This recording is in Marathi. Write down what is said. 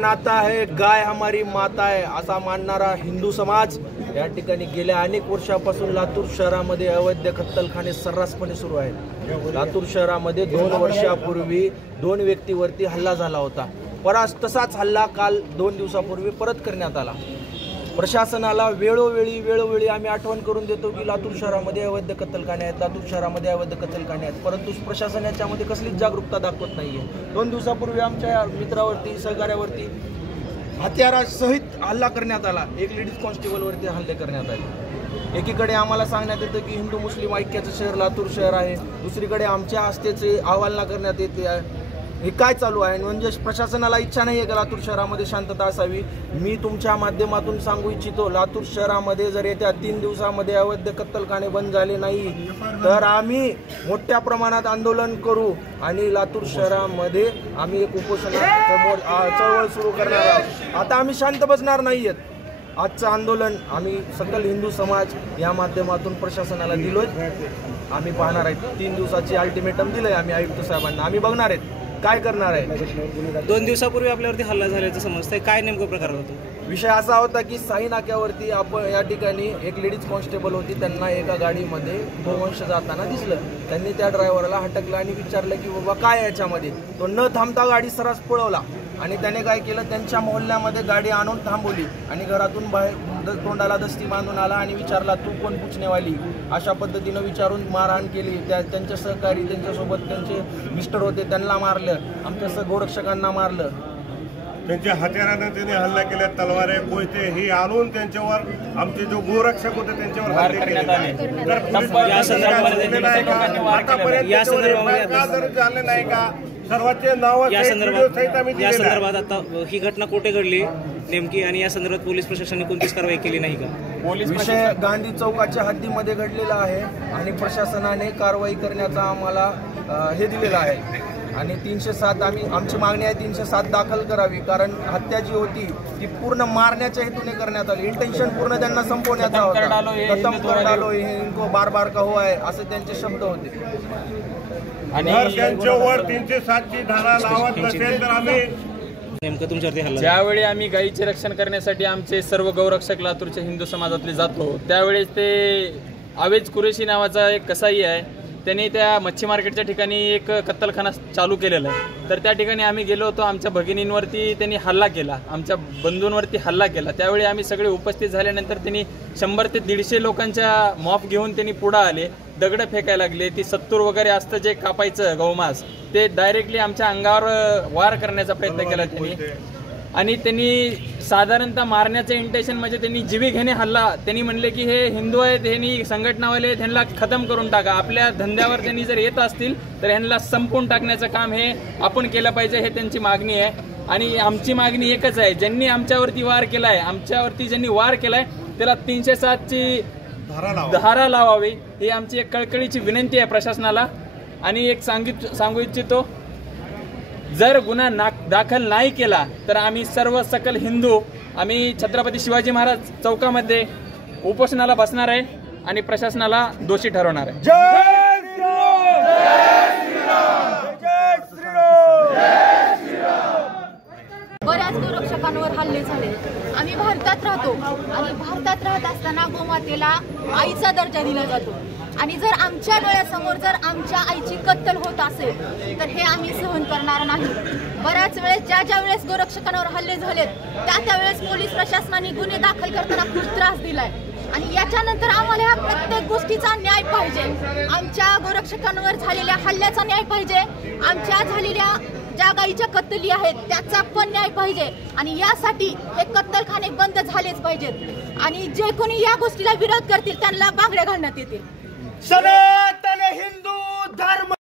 नाता है, गाय हमारी माता है असा मानणारा हिंदू समाज या ठिकाणी गेल्या अनेक वर्षापासून लातूर शहरामध्ये अवैध कत्तलखाने सर्रासपणे सुरू आहेत। लातूर शहरामध्ये 2 वर्षापूर्वी 2 व्यक्तीवरती हल्ला झाला होता। तसाच हल्ला काल 2 दिवसापूर्वी परत करण्यात आला। प्रशासनाला वेळोवेळी आम्ही आठवण करून देतो की लातूर शहरामध्ये अवैध कत्तलखाने आहेत, लातूर शहरामध्ये अवैध कत्तलखाने आहेत, परंतु प्रशासन याच्यामध्ये कसलीच जागरूकता दाखवत नाहीये। 2 दिवसापूर्वी आमच्या मित्रावरती सहकार्यावरती हत्यारासहित हल्ला करण्यात आला। एक लेडीज कॉन्स्टेबलवरती हल्ले करण्यात आले। एकीकडे आम्हाला सांगण्यात येतं की हिंदू मुस्लिम ऐक्याचं शहर लातूर शहर आहे, दुसरीकडे आमच्या हस्तेचे अहवालना करण्यात येते। हे काय चालू आहे? म्हणजे प्रशासनाला इच्छा नाही आहे का लातूर शहरामध्ये शांतता असावी? मी तुमच्या माध्यमातून सांगू इच्छितो, लातूर शहरामध्ये जर येत्या 3 दिवसामध्ये अवैध कत्तलखाने बंद झाले नाही तर आम्ही मोठ्या प्रमाणात आंदोलन करू आणि लातूर शहरामध्ये आम्ही एक चळवळ सुरू करणार आहोत। आता आम्ही शांत बसणार नाहीयेत। आजचं आंदोलन आम्ही सकल हिंदू समाज या माध्यमातून प्रशासनाला दिलोय। आम्ही पाहणार आहे, 3 दिवसाची अल्टिमेटम दिलंय आम्ही आयुक्त साहेबांना। आम्ही बघणार आहेत काय करणार आहे। 2 दिवसापूर्वी आपल्यावरती हल्ला झाल्याचं समजतंय, काय नेमकं प्रकार होतो? विषय असा होता की साई नाक्यावरती आपण या ठिकाणी एक लेडीज कॉन्स्टेबल होती, त्यांना एका गाडीमध्ये गोवंश जाताना दिसलं। त्यांनी त्या ड्रायव्हरला हटकलं आणि विचारलं की बाबा काय याच्यामध्ये। तो न थांबता गाडी सरस पळवला आणि त्याने काय केलं, त्यांच्या मोहल्ल्यामध्ये गाडी आणून थांबवली आणि घरातून बाहेर तोंडाला दस्ती बांधून आला आणि विचारला तू कोण पूछनेवाली, अशा पद्धतीनं विचारून मारहाण केली। त्यांच्या सहकारी त्यांच्यासोबत त्यांचे मिस्टर होते त्यांना मारलं, आमच्या गोरक्षकांना मारलं। त्यांच्या हत्याराने त्यांनी हल्ला केला, तलवारे कोयते ही आणून त्यांच्यावर आमचे जो गोरक्षक होते त्यांच्यावर हल्ले केले। या संदर्भात आता ही घटना कुठे घडली नेमकी आणि या संदर्भात पोलीस प्रशासनाने कोणतीच कारवाई केली नाही का? विषय गांधी चौकाच्या हद्दीमध्ये घडलेला आहे आणि प्रशासनाने कारवाई करण्याचा आम्हाला हे दिलेलं आहे आणि 307 आमची मागणी आहे 307 दाखल करावी, कारण हत्या जी होती ती पूर्ण मारण्याच्या हेतूने करण्यात आली। इंटेन्शन पूर्ण त्यांना संपवण्याचा होता। खतम कर डालो इनको बार का हुआ है असे त्यांचे शब्द होते आणि त्यांच्यावर 307 ची धारा लावत नसेल तर आम्ही नेमकं तुमच्यावरती हल्ला। ज्यावेळी आम्ही गायीचे रक्षण करण्यासाठी आमचे सर्व गौरक्षक लातूरच्या हिंदू समाजातले जातो त्यावेळेस ते आवेज कुरेशी नावाचा एक कसाई आहे, त्यांनी त्या मच्छी मार्केटच्या ठिकाणी एक कत्तलखाना चालू केलेला आहे। तर त्या ठिकाणी आम्ही गेलो होतो, आमच्या भगिनींवरती त्यांनी हल्ला केला, आमच्या बंधूंवरती हल्ला केला। त्यावेळी आम्ही सगळे उपस्थित झाल्यानंतर त्यांनी 100 ते 150 लोकांच्या मॉप घेऊन त्यांनी पुढे आले, दगड फेकायला लागले। ती 70 वगैरे असतं जे कापायचं गौमास ते डायरेक्टली आमच्या अंगावर वार करण्याचा प्रयत्न केला त्यांनी आणि त्यांनी साधारणतः मारण्याचं इंटेन्शन म्हणजे त्यांनी जीवे घेणे हल्ला। त्यांनी म्हणले की हे हिंदू आहेत, ह्यांनी संघटनावाले त्यांना खतम करून टाका, आपल्या धंद्यावर त्यांनी जर येत असतील तर ह्यांना संपवून टाकण्याचं काम हे आपण केलं पाहिजे, हे त्यांची मागणी आहे। आणि आमची मागणी एकच आहे, ज्यांनी आमच्यावरती वार केलाय, आमच्यावरती ज्यांनी वार केलाय त्याला 307 ची धारा लावावी ही आमची एक कळकळीची विनंती आहे प्रशासनाला। आणि एक सांगू इच्छितो, जर गुन्हा दाखल नाही केला तर आम्ही सर्व सकल हिंदू आम्ही छत्रपती शिवाजी महाराज चौकामध्ये उपोषणाला बसणार आहे आणि प्रशासनाला दोषी ठरवणार आहे। जय श्रीराम, जय श्रीराम, जय श्रीराम, जय श्रीराम। बऱ्याच गोरक्षकांवर हल्ले झाले। आम्ही भारतात राहतो आणि भारतात राहत असताना गोमातेला आईचा दर्जा दिला जातो आणि जर आमच्या डोळ्यासमोर जर आमच्या आईची कत्तल होत असेल तर हे आम्ही सहन करणार नाही। बऱ्याच वेळेस ज्या वेळेस गोरक्षकांवर हल्ले झालेत त्यावेळेस पोलीस प्रशासनाने गुन्हे दाखल करताना खूप त्रास दिलाय आणि याच्यानंतर आम्हाला ह्या प्रत्येक गोष्टीचा न्याय पाहिजे। आमच्या गोरक्षकांवर झालेल्या हल्ल्याचा न्याय पाहिजे, आमच्या झालेल्या ज्या गायीच्या कत्तली आहेत त्याचा पण न्याय पाहिजे आणि यासाठी हे कत्तलखाने बंद झालेच पाहिजेत आणि जे कोणी या गोष्टीला विरोध करतील त्यांना बांगड्या घालण्यात येतील। सनातन हिंदू धर्म